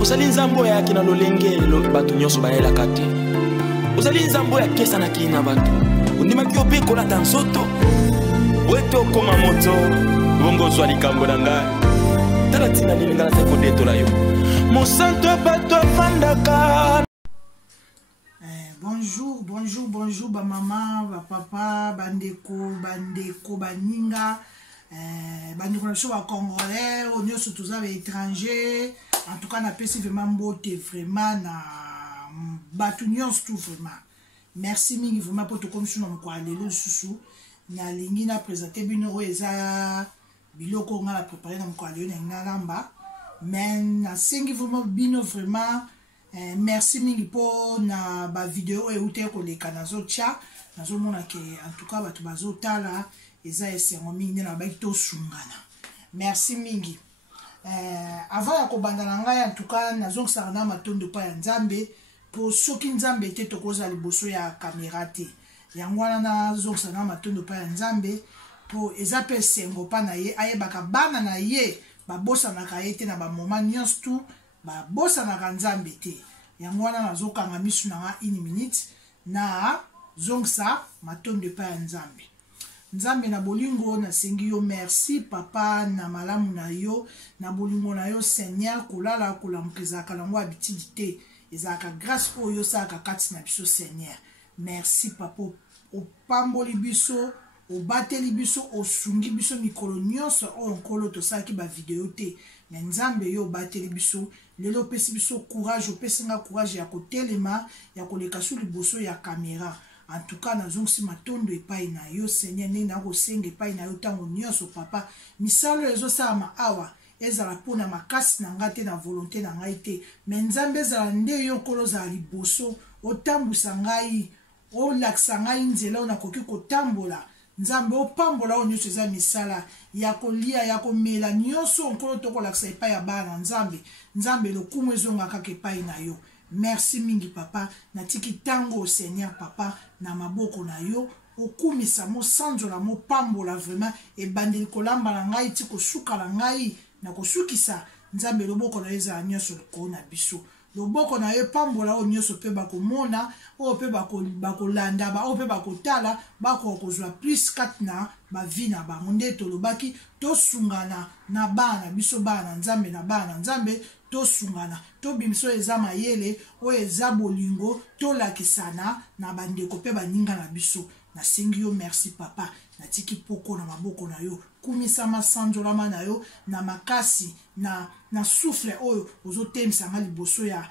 Ozali nzambo ya kina lolenge bato nyonso bayela kate. Ozali nzambo ya kesa na kina bato. Undima kiope kola tansoto. Weto koma moto. Bongo swali kambo na ngai. Tala tina nini ngala te kodeto la yo. Monsanto bato afandaka. Bonjour, ba maman, ba papa, bandeko, baninga, bandeko na ba congolais, on est surtout ça étrangers. En tout cas, on a passé vraiment beauté, vraiment na batunions tout vraiment. Merci mingi vraiment pour tout comme si on quoi aller le sous. Na lingi na présenter bino eza biloko nga la préparer na quoi aller na lamba. Mais na sengi vraiment bino vraiment. Merci mingi pour na ba vidéo et outé ko le kanazo tcha nazo mona ke en tout cas batu bazo tala eza esengo mingi na ba to sungana. Merci mingi. Avant ya ko bandana ngai en tout cas nazo sarana matondo pa ya nzambe pour soki nzambe te tokoza liboso ya caméra te. Yango wana nazo sarana matondo pa ya nzambe pour eza pe sengo pa na ye ayebaka bana na ye ba bosa na kaete na ba moment nyonso tout ba bosa na kanzambe te yango wana nazokanga misu na nga 1 minute na zongsa matondo pa ya nzambe nzambe na bolingo na sengi yo merci papa na malamu na yo na bolingo na yo Seigneur kolala kolamkiza kalango abitidité ezaka grâce oyo saka kati na biso Seigneur merci papa o pamboli biso o bateli biso o sungi biso mikolo nyonso o nkolo to saki ba video te mais nzambe yo bateli biso lelo pesi biso courage o pesinga courage ya kotelema ya koleka su liboso ya caméra en tout cas nazongsi matondo epai na yo Seigneur ndenge na kosenga epai na yo tango nyonso papa misalo ezosala awa ezala pona makasi na ngai te na volonté na ngai te mais nzambe ezala nde yo nkolo za liboso otambusa ngai olakisa ngai nzela onakoki kotambola nzambe opambola o nyonso eza misala ya kolia ya komela nyonso nkolo tokolakisa epai ya bana nzambe lokumu ezongaka kaka epai na yo merci mingi papa natiki tango Seigneur papa na maboko na yo okumisa mosanzola mopambola vraiment ebandeli kolamba na ngai ti kosuka na ngai na kosukisa nzambe loboko na yo ezala nyonso likolo na biso loboko na yo pambola o nyonso pe bakomona o pe bakolanda ba o pe bakotala bakozwa plus 4 na ba vie na bango nde tolobaki tosungana na bana biso bana nzambe na bana nzambe tosungana tobimiso eza mayele o eza bolingo tolakisana na bandeko pe baninga na biso na sengi yo merci papa natiki poko na maboko na yo kumisa masanjolama na yo na makasi na souffle oyo ozotemisa nga liboso ya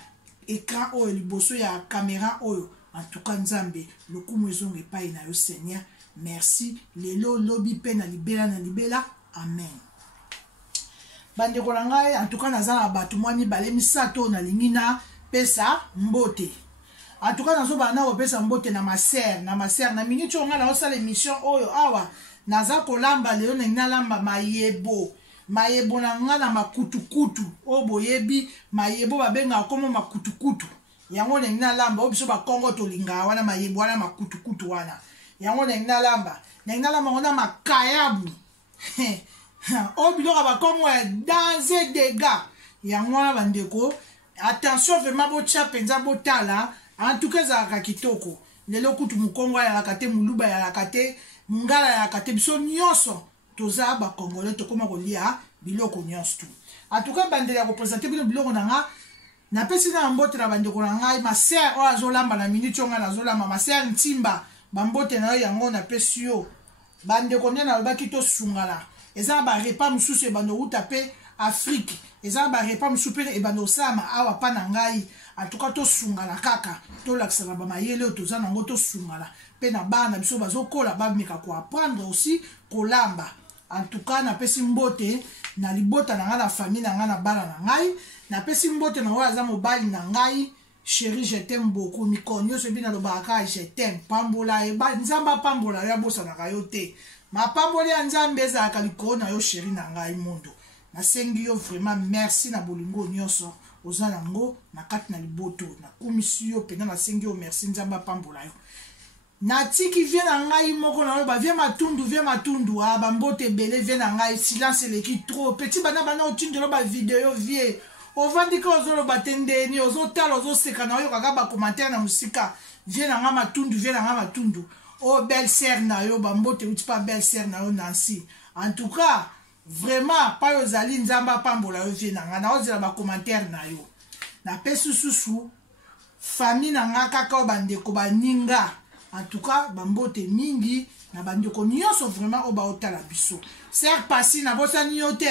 écran oyo liboso ya caméra oyo en tout cas nzambe lokumu ezonga epai na yo Seigneur merci lelo lobi pe na libela amen bandeko na ngai en tout cas naza na bato mwa mibale misato na lingi na pesa mbote en tout cas nazoba na opesa mbote na maser na minute onga na osala émission oyo awa naza kolamba lelo na lamba mayebo na nga na makutukutu o boyebi mayebo babenga komo makutukutu yango na lamba o biso ba Kongo tolinga wana mayebo wana makutukutu wana yango na lamba ngona makayabu o biloko ba Kongo ya danse dega yango wana bandeko attention vraiment botia penza botala en tout cas za kitoko lelo kutu mukongo ya lakate muluba ya lakate mungala ya lakate biso nyonso toza ba congolais tokoma kolia biloko nyonso tu en tout cas bandela ko présenter biloko nanga na pesi na mbote na bandeko na ngai ma sœur o azolamba na minute onga nazolamba ma sœur ntimba bambote na yo yango na pesi yo bandeko nde na baki to sungala eza ba repas mususu e bando uta pe Afrique eza ba repas mususu pe e bando sama awa pa na ngai en tout cas to sungala kaka to laksala ba mayele to za nango to sungala pe na bana biso bazokola ba meka ko apprendre aussi kolamba en tout cas na pesi mbote na libota na nga na famille na nga na bana na ngai na pesi mbote na waza mobali na ngai chérie je t'aime beaucoup mikonyo so bina lo baka je t'aime pambola e ba nzamba pambola ya bosa na kayo te ma pambola ya nzambe za kaliko na yo chérie na ngai mundo na sengi yo vraiment merci na bolingo nyonso ozana ngo na kati na liboto na kumisi yo pena na sengi yo merci nzamba pambola yo natiki vient na ngai moko na ba vient matundu ba mbote belé vient na ngai silence leki trop petit bana otindelo ba vidéo vie ovandika ozoloba te ndeni ozotala ozoseka na oyo kaka bacommentaire na mosika vie na nga matundu o belle sœur na yo bambote uti pa belle sœur na yo Nancy. En tout cas vraiment pa yo zali nzamba pambola yo vie na nga na ozela bacommentaire na yo na pesi susu famille na nga kaka o bandeko baninga. En tout cas bambote mingi na bandeko nyonso vraiment o baotala biso sœur Pasi na bosani yo te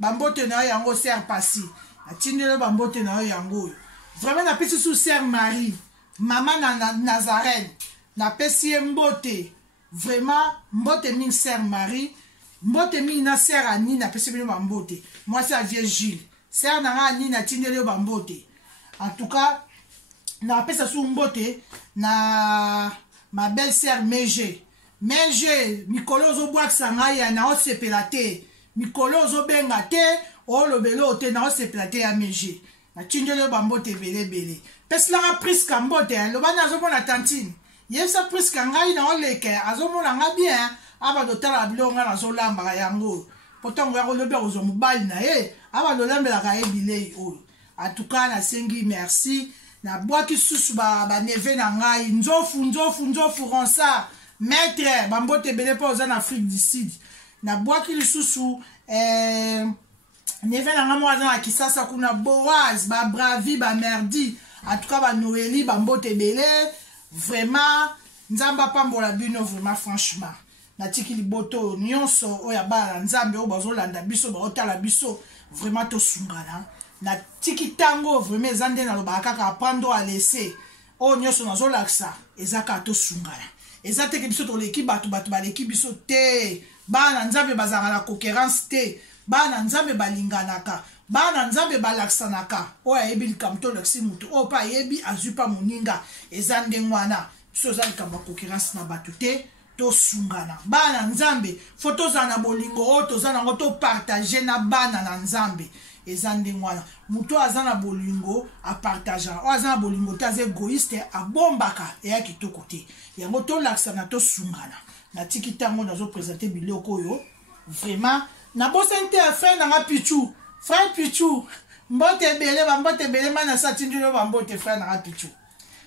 bambote na yo yango sœur Pasi atindelo bambote na yo yango vraiment na pesi susu sœur Marie mama na Nazareth na pesi mbote vraiment mbote mingi sœur Marie mbote mingi na sœur Annie na pesi bino bambote moi c'est vieux Gilles sœur na nga Annie na tindelo bambote. En tout cas na pesa su mbote na ma belle sœur Meje mikolo ozobwakisa ngai ya na osepela te mikolo ozobenga te olobelo te na osepela te ya Meje na tindelo bambote ebele pesilanga priska mbote lobani azomona tantine yebisa priska ngai na oleke azomona nga bien abadotala biloko nga nazolambaka yango potongo ya kolobi akozwa mobali na ye abadolambelaka ye bilei oyo. En tout cas nasengi merci na bwaki susu baneve na ngai nzofu ronsa maître bambote ebele mpo oza na Afrique du Sud na bwaki lisusu neve na ngai moko aza na Kisasa kuna Boaz babravi bamerdi. En tout cas banoeli bambote ebele vraiment nzambe apambola bino vraiment franchement natiki liboto nyonso oyo abala nzambe oyo bazolanda biso baotala biso vraiment tosungana na tiki tango vraiment eza nde nalobaka kaka apprendre à laisser oyo nyonso nazolakisa eza kaka tosungana eza teke biso toleki bato baleki biso te bana nzambe bazalaka na concurrence te bana nzambe balinganaka bana nzambe balakisanaka oyo ayebi likambo tolakisi motu oyo mpe ayebi azwi mpa moninga eza ndenge wana biso eza likambo ya concurrence na bato te tosungana bana nzambe fo tozala na bolingo oyo toza nango topartage na bana na nzambe eza ndenge wana moto aza na bolingo apartageaka oyo aza na bolingo te aza égoïste abombaka eya kitoko te yango tolakisana tosungana natiki ntango nazopresente biloko oyo vraiment nabosani te ya frère nanga Pichu frère Pichu mbote ebele bambote ebele mana satindilo bambote frère nanga Pichu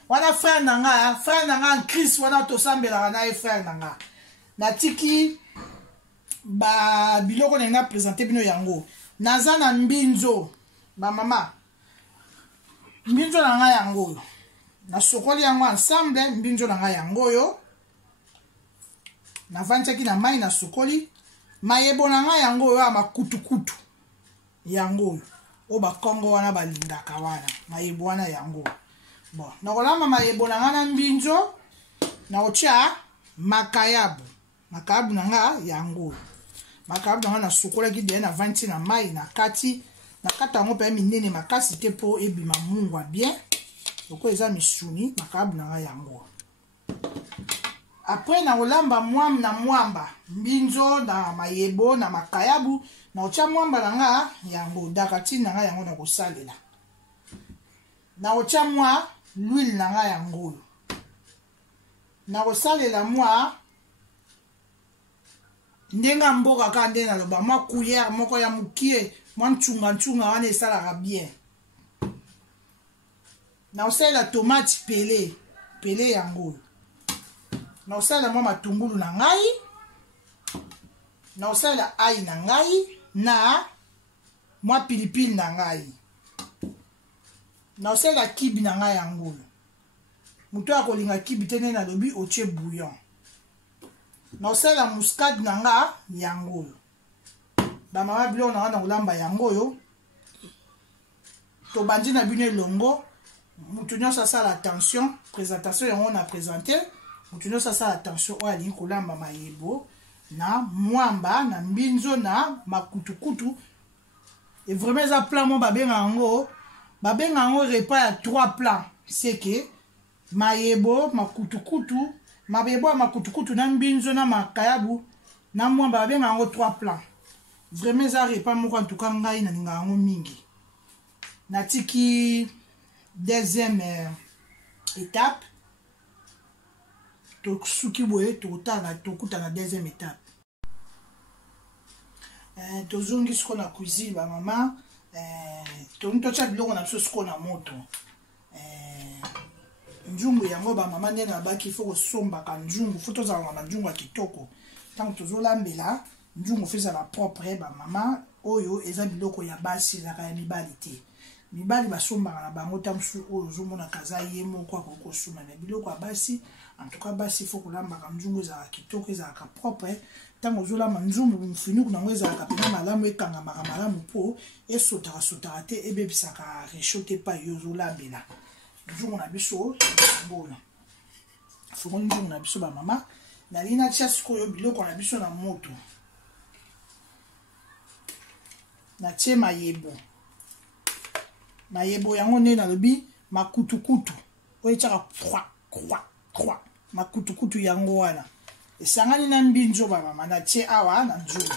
wana frère nanga en Christ wana tosambelaka na ye frère nanga natiki biloko na nga présente bino yango naza na mbinzo bamama mbinzo na nga yango oyo nasokoli yango ensemble mbinzo na nga yango oyo navantiaki na mai nasokoli mayebo na nga yango oyo ya makutukutu yango oyo oyo bakongo wana balingaka wana mayebo wana yango bon nakolamba mayebo na nga na mbinzo nakotia makayabu na nga yango oyo makayabu na nga nasokolaki deya navanti na mai nakati yango mpe minene makasi te mpo ebima mungwa bien loko eza misuni makayabu na nga yango apres nakolamba mwamba mbinzo na mayebo na makayabu nakotia mwamba na nga yango dakatine na nga yango nakosalela nakotia mwa l'huile na nga yango oyo nakosalela mwa ndenga mboka kaka nde naloba mwa cuillère moko ya mokie mwa ncunga wana esalaka bien nakosalela tomate pele yango oyo nakosalela mwa matungulu na ngai nakosalela ai na ngai na mwa pilipili na ngai nakosalela kibi na ngai yango oyo moto akolinga kibi te nde nalobi otie bouillon nakosalela muscade na nga yango oyo bamama biloko na nga na kolamba yango oyo tobandi na bino elongo moto nyonso asala attention présentation yango na présente moto nyonso asala attention oyo alingi kolamba mayebo na mwamba na mbinzo na makutukutu et vraiment eza plan mo babenga yango repas ya 3 plans seke mayebo makutukutu mabebo ya makutukutu na mbinzo na makayabu na mwamba babenga yango 3 plans vraiment eza repas moko antuka ngai nalinga yango mingi natiki deuxième étape tosuki boye tokuta na deuxième étape tozongi siko na cuisine bamama toni totia biloko na biso siko na moto njungu yango bamama nde na baki fo kosombaka njungu fo tozalaka na njungu ya kitoko ntango tozolambela njungu fo ezala propre bamama oyo eza biloko ya basi ezalaka ya mibali te mibali basombaka na bango ntango mosusu oyo ozomonaka aza ye moko akoki kosomba na biloko ya basi en tout cas basi fo kolambaka njungu ezalaka kitoko ezalaka propre ntango ozolamba nzungu mfiniku nango ezalaka mpena malamu ekangamaka malamu mpo esotaka te ebebisaka resho te epai yo ozolambela nzungu na biso yangoyo fongoli nzungu na biso bamama nalingi natia sikoyo biloko na biso na moto natie mayebo yango nde nalobi makutukutu oyo etiaka croix makutukutu yango wana esangani na mbinzo bamama natie awa na nzungu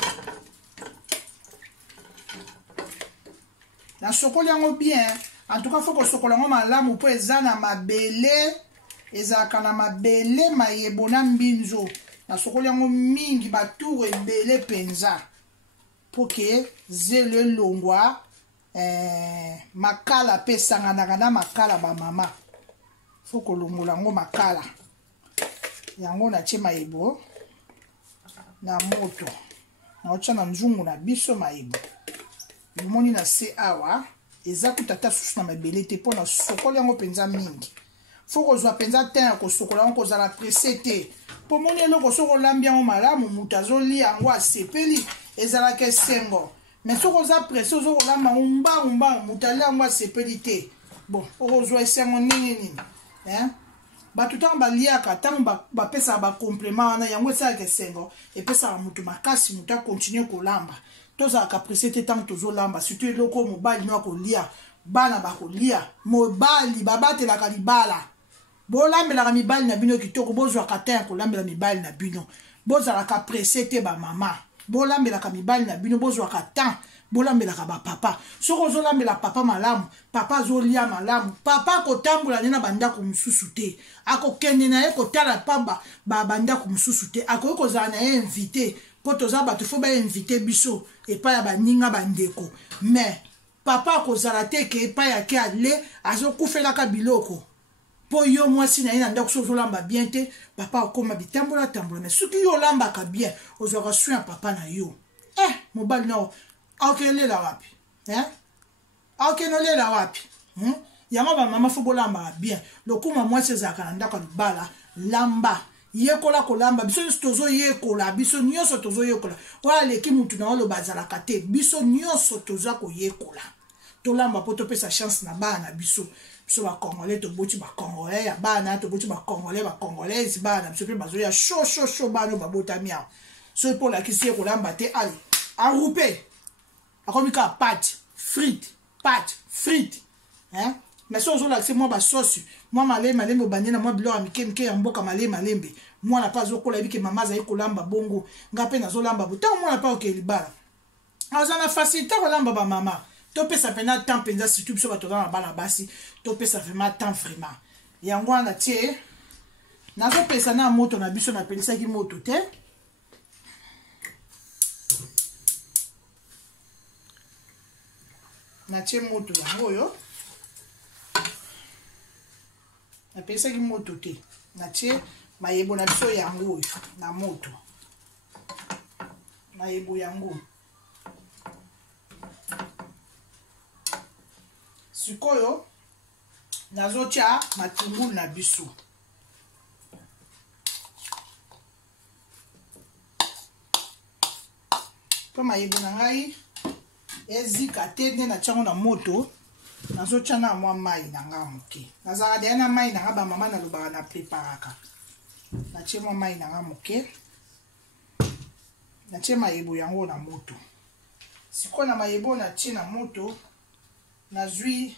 nasokoli yango bien en tout cas faut kosokola yango malamu mpo eza na mabele ezalaka na mabele mayebo na mbinzo nasokoli yango mingi batour ebele mpenza mpo ke zelo elongwa makala mpe esanganaka na makala bamama faut kolongola yango makala yango natie mayebo na moto naotya na nzungu na biso mayebo omoni na se awa eza kutata susu na mabele te mpo na sokoli yango mpenza mingi fo kozwa mpenza te ya kosokola yango kozala presse te mpo moni eloko soki olambi yango malamu moto azolia yango asepeli ezalaka esengo mais soki oza presse ozokolamba yango mbangu moto alia yango asepeli te bon okozwa esengo ndenge nini bato ntango baliaka ntango bapesaka bacomplément wana yango esalaka esengo epesaka moto makasi moto akontinue kolamba tozalaka presse te ntango tozolamba surtout eloko mobali no akolia bana bakolia mobali babatelaka libala bolambelaka mibali na bino kitoko bozwaka te ya kolambela mibali na bino bozalaka presse te bamama bolambelaka mibali na bino bozwaka temps bolambelaka bapapa soki ozolambela papa malamu papa azolia malamu papa akotambola nde na bandako mosusu te akokende na ye kotala pa bandako mosusu te akoki kozala na ye invité mpo toza bato fo bainvite biso epai ya baninga bandeko mais papa akozala te ke epai yake ale azokufelaka biloko mpo yo mwasi na ye na ndako so ozolamba bien te papa akoma bitambola mais soki yo olambaka bien ozwaka soin ya papa na yo mobali nao aokelela wapi aokenolela wapi yango bamama fo bolambaka bien lokuma mwasi ezalaka na ndako ya libala lamba yekola kolamba biso nyonso tozoyekola biso nyonso tozoyekola oyo aleki mutu na oloba azalaka te biso nyonso toza koyekola tolamba mpo topesa chance na bana na biso bacongolais toboti bacongolais ya bana toboti bacongolaise bana biso mpe bazoya sho bana oyo babotami awa soki mpo olakisi ye kolamba te ale aroupe akomi kaka pate frite mais so ozolakisi mwa basosi mwa malembe obandi na mwa biloko ya mike ya mboka malembe mwana mpe azokola ebike mama azali kolamba bongo nga mpe nazolamba bo ntango mwana mpe okee libala aza na facilité kolamba bamama topesa mpena temps mpenza surtout biso bato oza na bana basi topesa vraiment temps vraiment yango wana tie nazopesa na moto na biso napelisaki moto te natie moto yango oyo napelisaki moto te natie mayebo na biso yango oyo na moto mayebo yango sikoyo nazotia matungulu na biso mpo mayebo na ngai ezika te nde natiango na moto nazotia na mwa mai na nga moke nazalaka deya na mai na nga bamama nalobaka na preparaka natie mwa mai na nga moke natie mayebo yango na moto sikoyo na mayebo natie na moto nazwi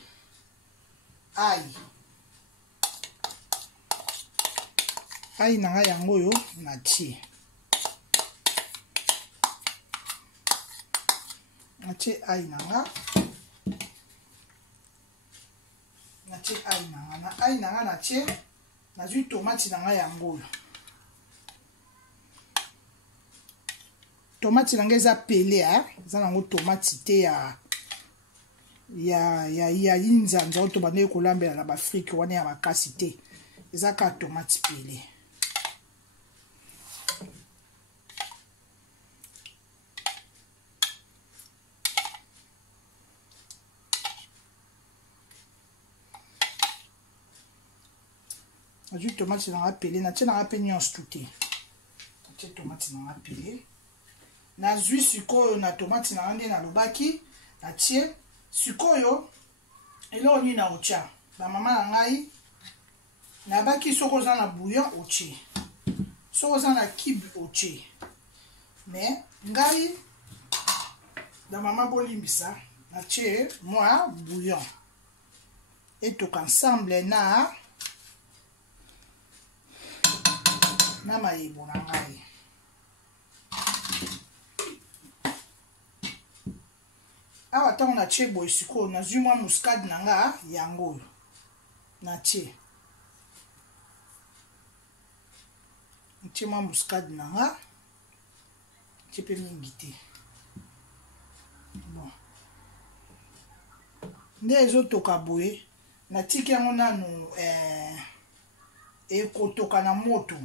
ai na nga yango oyo natie ai na nga na ai na nga natie nazwi tomati na nga yango oyo tomati na nga eza pele eza nango tomati te ya ya inzanza oto bande kolambela na bafrike wana ya makasi te eza ka tomate pele azwi tomate nanga pele natie nanga mpe nyonso tu te natie tomate nanga pele nazwi sikoyo na tomate nanga nde nalobaki natie sikoyo eloko nini na otya bamama na ngai nabaki soki oza na bouillon otie soki oza na kibe otie mais ngai bamama bolimbisa natie mwa bouillon etoka ensemble na mayebo na ngai awa ntango natie boye sikoyo nazwi mwa muscade na nga yango oyo natie mwa muscade na nga tie mpe mingi te bon nde ezotoka boye natiki yango nanu ekotoka na moto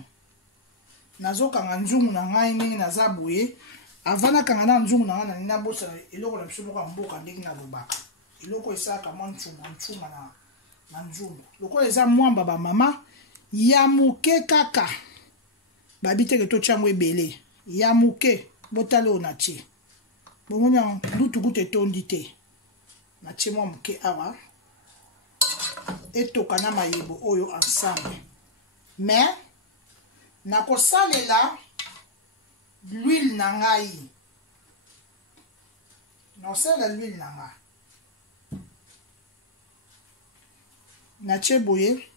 nazokanga nzungu na ngai ndenge naza boye avant nakanga na nzungu na ngai nani nabosa eloko na biso moko ya mboka ndenge nalobaka eloko esalaka mwa ntuma na nzungu lokola eza mwamba bamama ya moke kaka babi teke totia yango ebele ya moke botala oyo natie bomoni lutukutu etondi te natie mwa moke awa etoka na mayebo oyo ensemble mais nakosalela l'huile na ngai nakosalela l'huile na ngai natie boye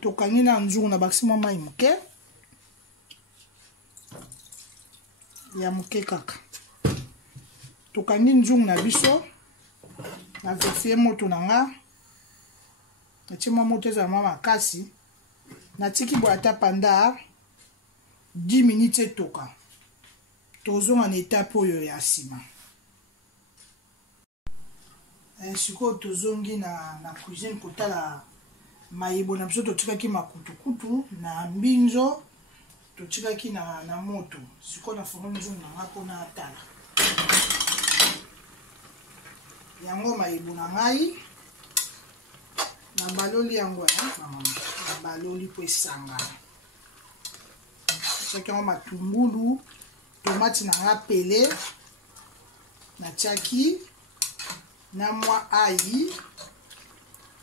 tokangi na nzungu na bakisi mwa mai moke ya moke kaka tokangi nzungu na biso na versie moto na nga natie mwa moto ezala mwa makasi natiki boye ata panda 10 minutes etoka tozonga na etape oyo ya nsima sikoyo tozongi na cuisine kotala mayebo na biso totikaki makutukutu na mbinzo totikaki na moto sikoyo nafongo nzungu na nga mpona atala yango mayebo na ngai nabaloli yango nabaloli po esangana natiaki yango matungulu tomati na nga pele natiaki na mwa ai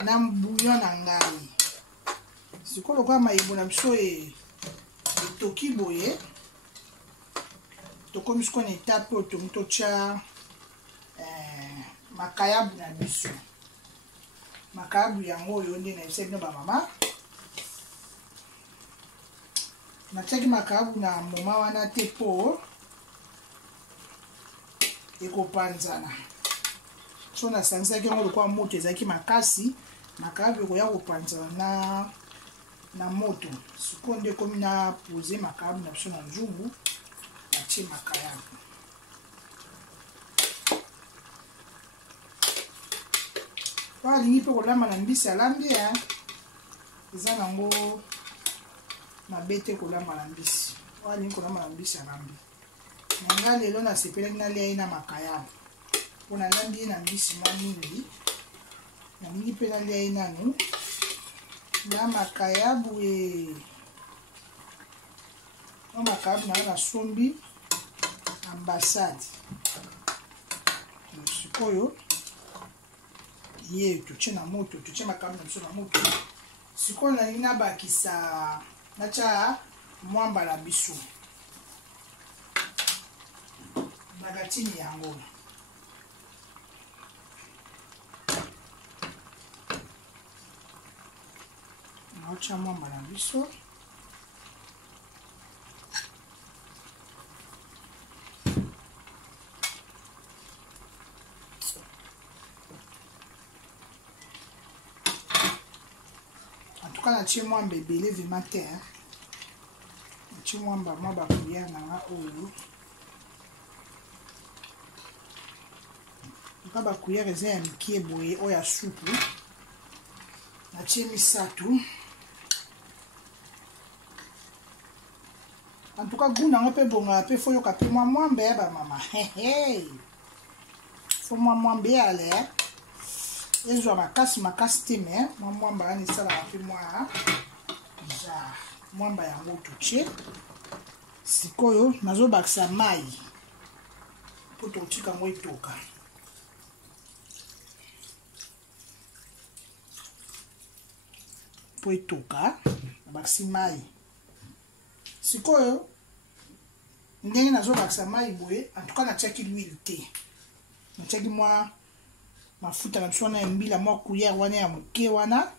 na bouillon na ngai sikoyo lokola mayebo na biso etoki boye tokomi sikoyo na etape oyo tongi totya makayabu na biso makayabu yango oyo nde nayebisa bino bamama natiaki makayabu na moma wana te po ekopanzana so nasangisaki yango lokola moto ezalaki makasi makayabu ekoya kopanzana na moto sikoyo nde ekomi na pose makayabu na biso na nzungu natie makayabu oyo alingi mpe kolamba na mbisi alambi eza nango mabe te kolamba na mbisi oyo alingi kolamba na mbisi alambi na ngai lelo nasepelaki nalia ye na makayabu mpo nalambi ye na mbisi mwa mingi nalingi mpe nalia ye nanu na makayabu na makayabu nayo nasombi ambasade sikoyo ye totie na moto totie makayabu na biso na moto sikoyo nalingi nabakisa natya mwamba na biso nakatini yango naotya mwamba na biso antuka natie mwamba ebele vima te natie mwamba mwa bakuliere na nga oyo tout cas ba cuillère eza ya mike boye oyo ya supu natie misato. En tout cas goût nango mpe bonga mpe fo yoka mpe mwa mwambe ya bamama fo mwa mwambe ya ale ezwa makasi te me mwa mwamba wana esalaka mpe mwa ja mwamba yango totie. Sikoyo nazobakisa mai mpo totika yango etoka. Po etoka nabakisi mai. Sikoyo ndenge nazobakisa mai boye en tout cas natiaki l'huile te. Natiaki mwa mafuta na biso wana ya mbila mwa cuillère wana ya moke wana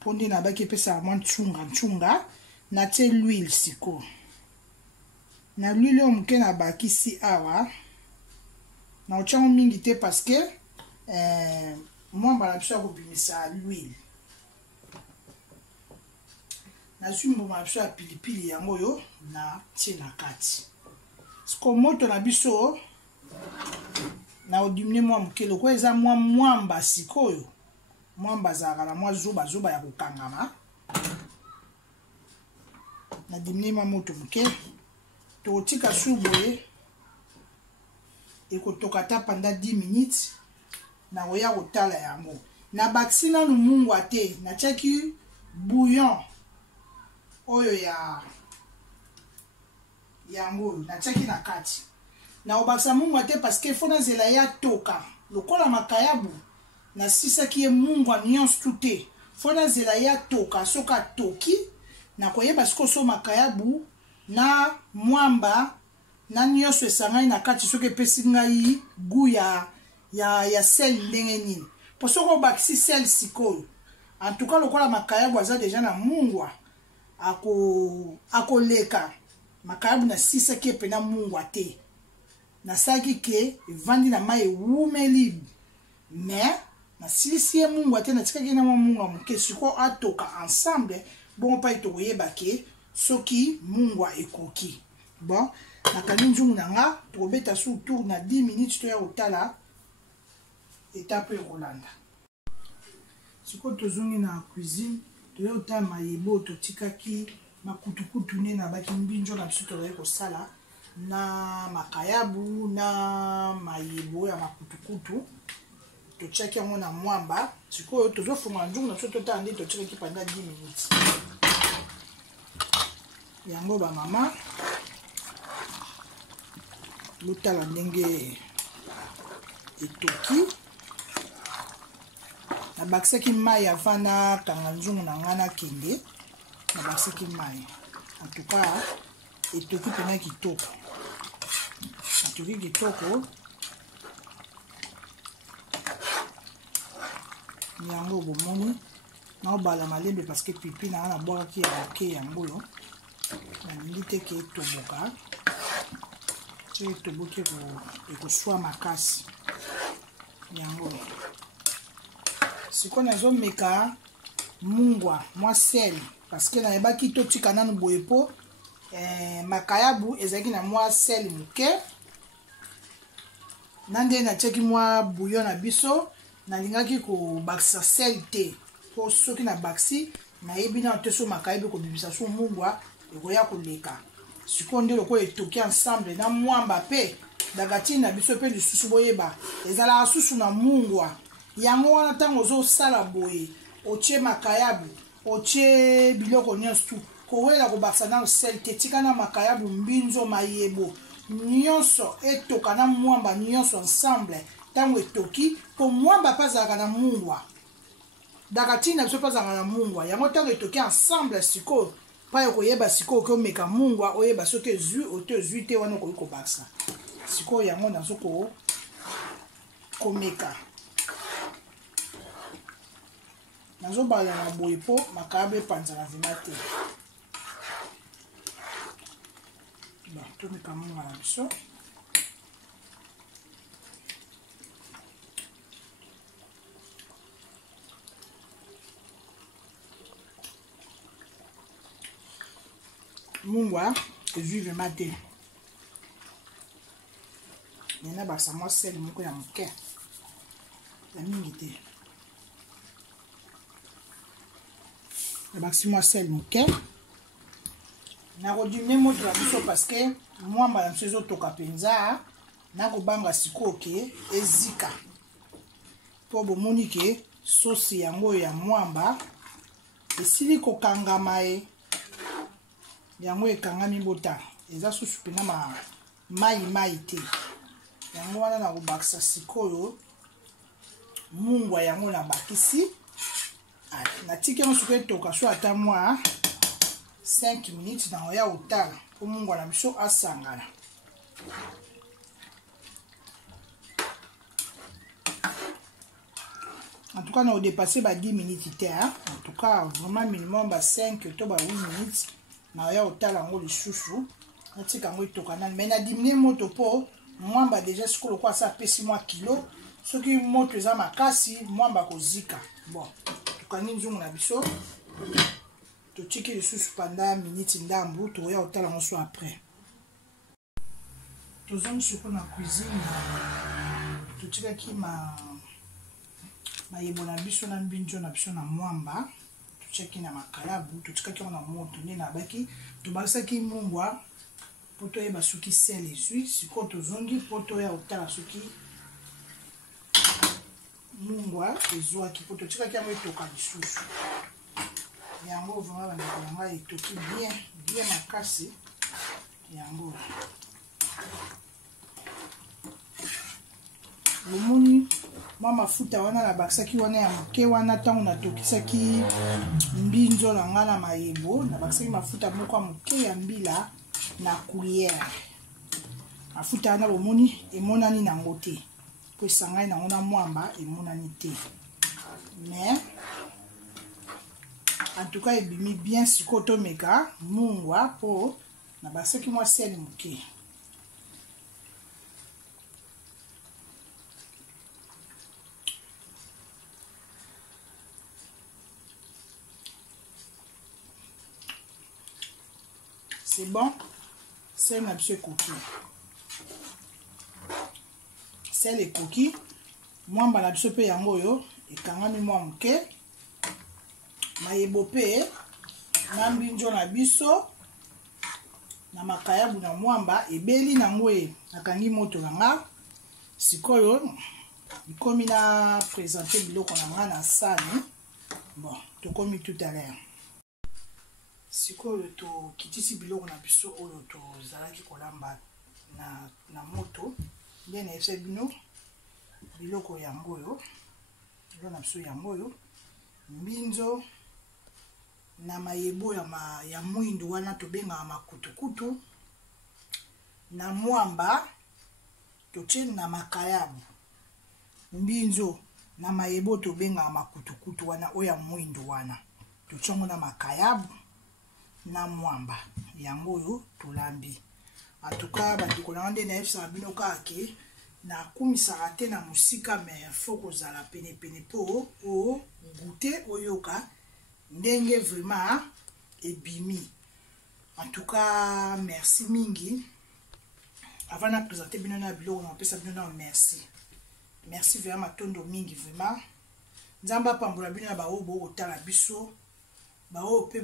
mpo nde nabaki epesaka mwa ncunga. Natie l'huile sikoyo. Na l'huile oyo moke nabakisi awa na otiango mingi te parce que mwamba na biso ya kobimisa l'huile. Nazwi mbuma na biso ya pilipili yango oyo na tie na kati. Siko moto na biso na odimine mwa moke loko eza mwa mwamba sikoyo. Mwamba azalaka na mwa zoba ya kokangama. Na dimine mwa moto moke tokotika su boye ekotoka ta pendant 10 minutes na koya kotala yango. Na bakisi nanu mungwa te natiaki bouillon oyo ya yango natiaki na kati. Na obakisa mungwa te parce que fo nazela ya toka lokola makayabu na sisaki ye mungwa nyonso tu te fo nazela ya toka soka toki na koyeba siko so makayabu na mwamba na nyonso esangani na kati soki epesi ngai gu ya sel ndenge nini po soki obakisi sel sikoyo en tout cas lokola makayabu aza deja na mungwa akoleka makayabu na sisaki epena mungwa te nasalaki ke evandi na mai ewumeli mais nasilisi ye mungwa te natikaki na mwa mungwa moke sikoyo atoka ensemble bongo mpai tokoyeba ke soki mungwa ekoki. Bon, nakani nzungu nanga tokobeta su tour na 10 minutes toya kotala etape ekolanda. Sikoyo tozongi na cuisine toya kotala mayebo totikaki makutukutu nde na baki mbinjo na biso tokoki kosala na makayabu na mayebo ya makutukutu totiaki yango na mwamba. Sikoyo tozofunga nzungu na biso totala nde totikaki pendant 10 minutes. Yango ba mama lutala ndenge etoki nabakisaki mai avant na kanga nzungu na nga nakende nabakisaki mai en tout cas etoki mpena kitoko yango bomoni naobala malembe parce que pipi na nga nabwakaki ya moke yango oyo nalingi te ke etoboka so etoboki ekoswa makasi yango. Sikoyo nazomeka mungwa mwa sel parce que nayebaki totika nanu boye po makayabu ezalaki na mwa sel moke na nde natiaki mwa bouillon na biso nalingaki kobakisa sel te po soki nabakisi nayebi nano te so makayabu kobimisa so mungwa ekoya koleka. Sikoyo nde lokola etoki ensemble na mwamba pe dagatini na biso pe lisusu boyeba ezalaka susu na mungwa yango wana ntango ozosala boye otie makayabu otie biloko nyonso tu kowela kobakisa nano sel te tika na makayabu mbinzo mayebo nyonso etoka na mwamba nyonso ensemble ntango etoki po mwamba mpe azalaka na mungwa dagatini na biso mpe azalaka na mungwa yango ntango etoki ensemble sikoyo pa koyeba sikoyo okoki omeka mungwa oyeba soki ezwi oto ezwi te wana okoki kobakisa sikoyo yango nazo komeka nazobala na boye po makayabu epanzana vima te. Tomeka mungwa na biso mungwa ezwi vima te nena bakisa mwa sel moko ya moke La mingi. Le maximum sel ok. Na rediminer moto la biso parce que moi ma msezo toka penza na ko banga sikoke ezika. Po bomoni ke sauce yango ya mwamba esili ko kangama e yango ekangami bota eza susu pena mai te yango wana na kobakisa sikoyo mungwa yango na bakisi natiki yango suku etoka so ata mwa 5 minutes na oya otala po mungwa na biso asangana. En tout cas, on a dépassé 10 minutes. En tout cas, vraiment minimum 5 to 8 minutes. On a eu le chouchou. On a eu le mais on a diminué moto po. Moi, déjà, ce que le quoi ça pèse 6 kilos. Ce qui monte les amakasi, moi, je zika. Bon, en tout cas, nous avons biso. Tu checker le chouchou pendant minute d'ambu. Tu vas au on soit après. Tu as sur la cuisine. Tu checker qui m'a. Mayebona biso na mbinjo na biso na mwamba tucheki na makalabu tutikaki na moto ne na baki tubasaki mungwa poto yeba suki sel ezui siko tozongi poto ya otala suki mungwa ezwa ki poto tutikaki amwe toka bisusu yango vraiment ba ngala etoki bien makasi yango lumuni moi mafuta wana na bakisaki wana ya moke wana ntango natokisaki mbinzo na nga na mayebo na bakisaki mafuta moko ya moke ya mbila na cuillère mafuta wana bomoni emonani nango te po esangani nango na mwamba emonani te mais en tout cas ebimi bien sikoyo tomeka mungwa po na bakisaki mwa sel moke. C'est bon, c'est un absolu cookie. C'est les cookies. Moi, je vais faire un peu et quand je vais faire maïbope, nambinjo na biso, na makayabu na mwamba, ebeli na ngwe, nakangi moto nga, sikoyo, ikomi na présenter biloko na nga na sani. Bon, tout comme tout à l'heure. Sikoyo to kitisi biloko na biso oyo to zalaki kolamba na moto nde na ese bino biloko yango oyo biloko na biso yango oyo mbinzo na mayebo ya mwindu wana tobengaka makutukutu na mwamba totie na makayabu mbinzo na mayebo tobengaka makutukutu wana oyo ya mwindu wana totiongo na makayabu na mwamba yango oyo tolambi. En tout cas bandeko na nde na efsa bino kake na kumisaka te na musika mais faut kozala pene po o goûter oyoka ndenge vraiment ebimi. En tout cas merci mingi avant de présenter bino na biloko na pesa bino na merci vraiment tondo mingi vraiment nzamba pambola bino na bawo bo otala biso bawo pe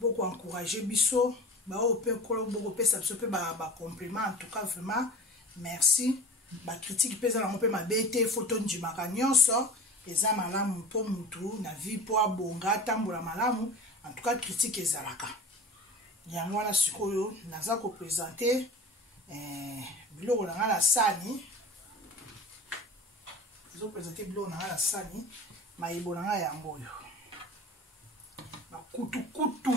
beaucoup encourager biso bawo pe kolo beaucoup pesa biso pe ba compliment. En tout cas vraiment merci ba critique pesa na pe ma bete photo njimaka nyonso eza malamu po mutu na vie po abonga tambola malamu. En tout cas critique ezalaka yango wana sikoyo naza ko présenter biloko na ngala sani zo présenter biloko na ngala sani mayebo na ngala yango yo kutu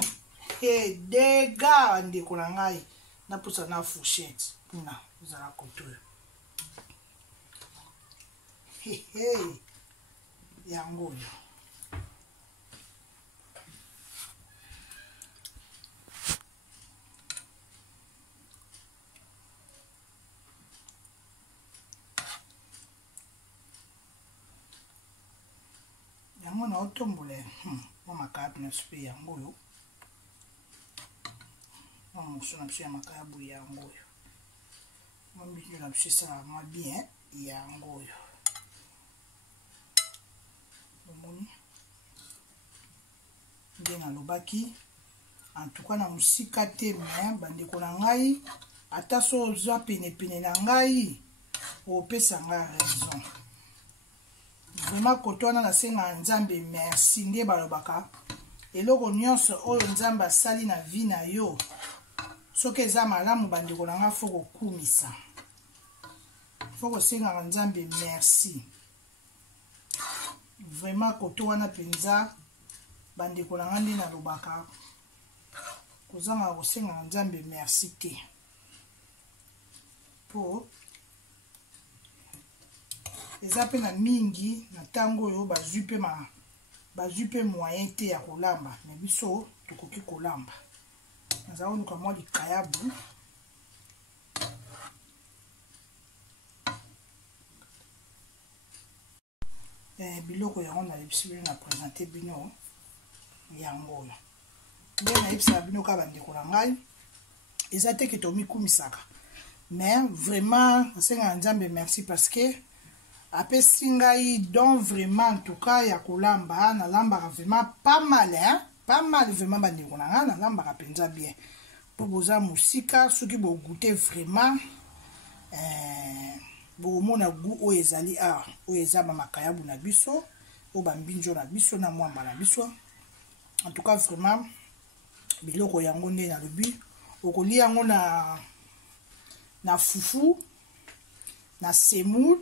dega ndeko na ngai na pusa na fourchette puna uzala koto yango yo yango na otombole makaya na supe yango yo mosu na biso ya makayabu yango oyo mbinyo na biso esala mwa bien yango oyo nde nalobaki en tout cas na musika te me bandeko na ngai ata so oza penepene na ngai opesa ngai raison vraiment koto wana nasenga nzambe merci nde balobaka eloko nyonso oyo nzambe asali na vie na yo soki eza malamu bandeko na ngai fo kokumisa fo kosengaka nzambe merci vraiment koto wana mpenza bandeko na ngai nde nalobaka kozanga kosengaka nzambe merci te po eza mpe na mingi na ntango oyo bazwi mpe moyen te ya kolamba me biso tokoki kolamba naza koluka mwa likayabu biloko yango nayebisi bino na présente bino yango oyo nde nayebisaka bino kaka bandeko na ngai eza te ke tomikumisaka mais vraiment nasengaka nzambe merci parce que apesi ngai donc vraiment en tout cas ya kolamba nalambaka vraiment pas mal vraiment bandeko na ngai nalambaka mpenza bien mpo boza mosika soki bogute vraiment bokomona gu oyo ezali awa oyo eza bamakayabu na biso oyo bambinzo na biso na mwamba na biso en tout cas vraiment biloko yango nde nalobi okolia yango na fufu na semoule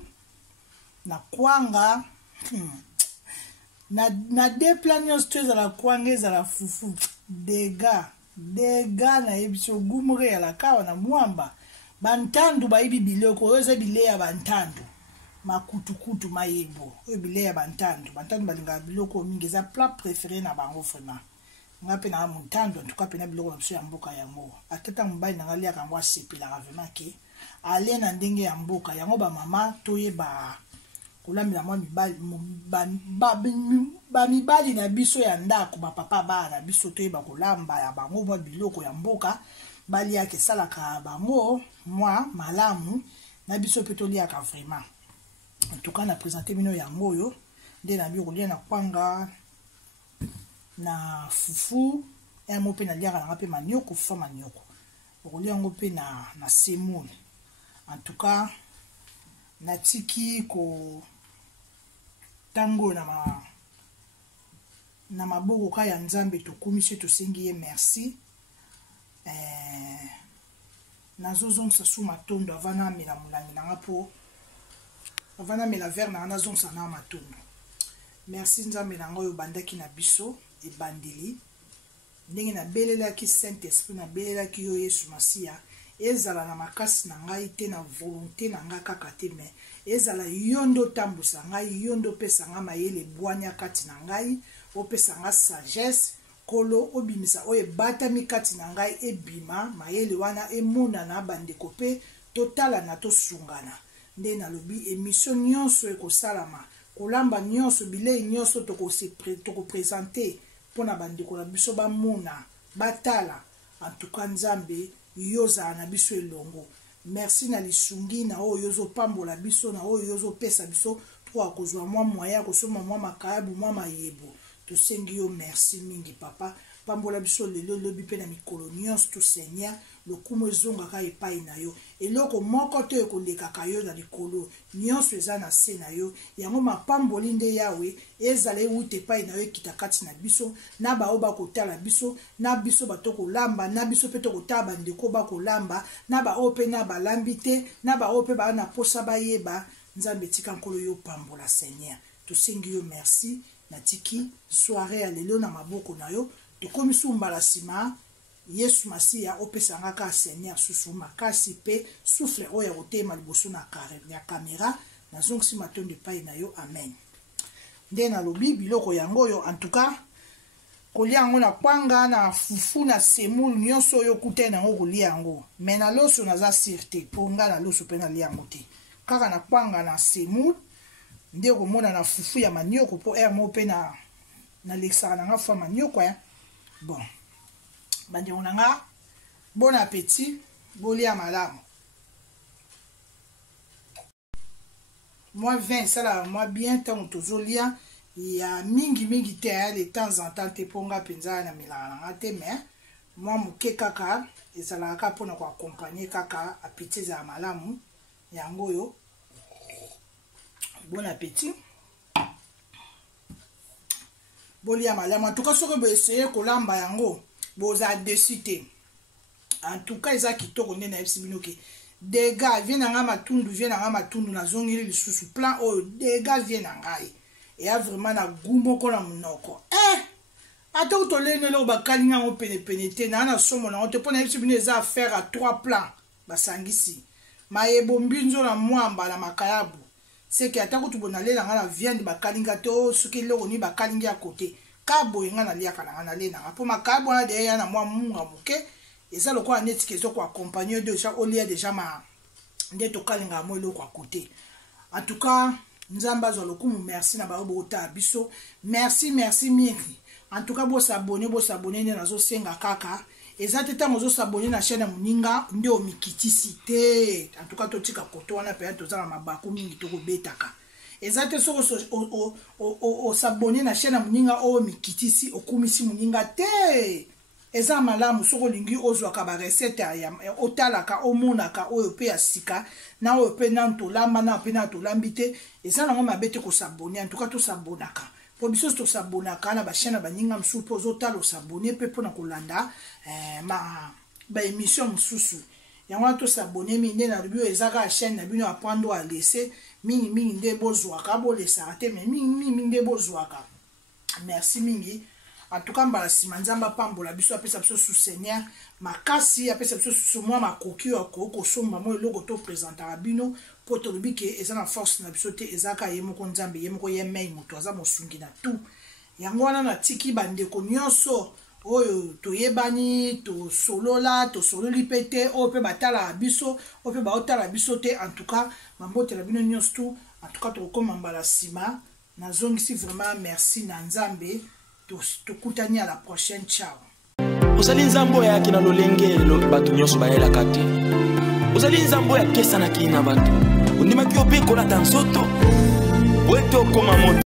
na kwanga na depla nyonso to ezala kwanga ezala fufu dega na yebiso gumure ya lakawa na mwamba bantandu bayibi biloko oyo eza bilei ya bantandu makutukutu mayebo oyo bilei ya bantandu balingaka biloko mingi eza plat préféré na bango vraiment nga mpe na montandu en tout cas pena biloko na biso ya mboka yango atata mobali na nga liaka yango asepelaka vraiment ke ale na ndenge ya mboka yango bamama toyeba kolambela mwa bamibali na biso ya ndako bapapa baa na biso toyeba kolamba ya bango mwa biloko ya mboka baliaka esalaka bango mwa malamu na biso mpe toliaka vraiment en tout cas na présente bino yango oyo nde na bi kolia na kwanga na fufu yango mpe naliaka nanga mpe manioko fufa manioko okolia yango mpe na semoule en tout cas natiki ko tango na maboko ka ya nzambe tokumisi tosengi ye merci nazozongisa su matondo avana amela molangi nanga mpo avana amela vere nanga nazongisa na matondo merci nzambe nanga oyo bandaki na biso ebandeli ndenge nabelelaki saint esprit nabelelaki yo yesu masiya ezala na makasi na ngai te na volonté na ngai kaka te me ezala yo nde otambusa ngai yo nde opesa ngai mayele ebwanya kati na ngai opesa ngai sagesse kolo obimisa oyo ebatami kati na ngai ebima mayele wana emonana bandeko mpe totalana tosungana nde nalobi émission nyonso ekosalama kolamba nyonso bilei nyonso tokopresente mpona bandeko na biso bamona batala en tout cas nzambe yozala na biso elongo merci na lisungi na oyo yozopambola biso na oyo yozopesa biso mpo akozwa mwa mwaya ya kosomba mwa makayabu mwa mayebo tosengi yo merci mingi papa pambola biso lelo lobi mpe na mikolo nyonso to seigneur lokumu ezongaka epai na yo eloko moko to ekolekaka yo na likolo nyonso eza na se na yo yango mapamboli nde yawe ezala ewuta epai na yo ekita kati na biso na baoyo bakotala biso na biso batokolamba na biso mpe tokotala bandeko bakolamba na baoyo mpe na balambi te na baoyo mpe baa na posa bayeba nzambe tika nkolo yo pambola seigneur tosengi yo merci natiki soirée ya lelo na maboko na yo tokomi sumbala nsima yesu masiya opesanga ka seigneur susu makasi mpe souffle oyo ya kotema liboso ya kamera nazongisi matondo epai na yo amen nde nalobi biloko yango oyo en tout cas kolia yango na kwanga na fufu na semoule nyonso oyo okutani nango kolia yango me na loso naza sire te mpo nga na loso mpe nalia yango te kaka na kwanga na semoule nde okomona na fufu ya manioko mpo ere mo mpe na lekisaka nanga fa manioko ya bon bandeko nanga bon appétit bolia malamu mwa vin esalaka mwa bien ntango tozolia ya mingi te de temps en temps te ponga penza na milana te mais moi moke kaka ezalaka pona ko accompagner kaka appétit za malamu yango yo. Bon appétit. Bolia malamu en tout cas soko bo essayer kolamba yango boza décider. En tout cas eza kitoko nde na ebsibinoke. Dega viens nga matundu na zongeli lisusu plan o dega viens ngai. Et a vraiment na gumo ko na munoko. Attends to lene lo bakalinga ngo pene na somo na te pona ebsibino eza affaire à 3 plans basangisi. Mayebo mbinzo na mwamba na makayabu. C'est que attends to bonale na ngala viande bakalinga to suki lo ni bakalinga à côté. Kabo nga na liaka na le na po makabo na de ya na mwa munga muke. Et ça, le quoi, net, qui est accompagné de ça, au lieu déjà ma d'être kalinga moi le quoi côté. En tout cas, nous avons le coup, merci na ba bota biso, merci miri. En tout cas, bo s'abonner na zo senga kaka. Et ça teta mozo s'abonner na chaîne muninga ndio mikitisité. En tout cas, to tika koto wana pe to za mabako mingi to betaka. Et ça te so o s'abonner na chaîne muninga o mikitisi okumisi muninga te. Eza malamu soko lingi ozwaka ba recette ya otalaka omonaka oyo pe ya sika na oyo pe na ntolamba na pe na tolambite eza nango mabete ko s'abonner en tout cas to s'abonaka po biso to s'abonaka na ba chaîne ba ninga msusu po zotalo s'abonner pe pona kolanda ba émission msusu yango to s'abonner minde na bio ezaka chaîne na bino apprendre à laisser mingi nde bozwaka bo lesaka te mais mingi nde bozwaka merci mingi. En tout cas, mbala simanzamba pambola biso apesa biso soutenir makasi apesa biso sous moi makoki ko somba mo logo to présenter bino poto lobike eza na force na biso te ezaka yemoko nzambe yemoko yemei moto aza mosungi na tout yango wana na tiki bandeko nyonso oyo toyebani to sololi pete o pe batala biso o pe baotala biso te en tout cas mambote la bino nyonso tout en tout cas to koma mbala sima na zongisi vraiment merci na nzambe. Tukutani à la prochaine, ciao. Ozali nzambo ya kina lolenge batu nyonso bayelaka te. Ozali nzambo ya kesa na kina batu. Undima kiope kola tansoto. Weto koma moto.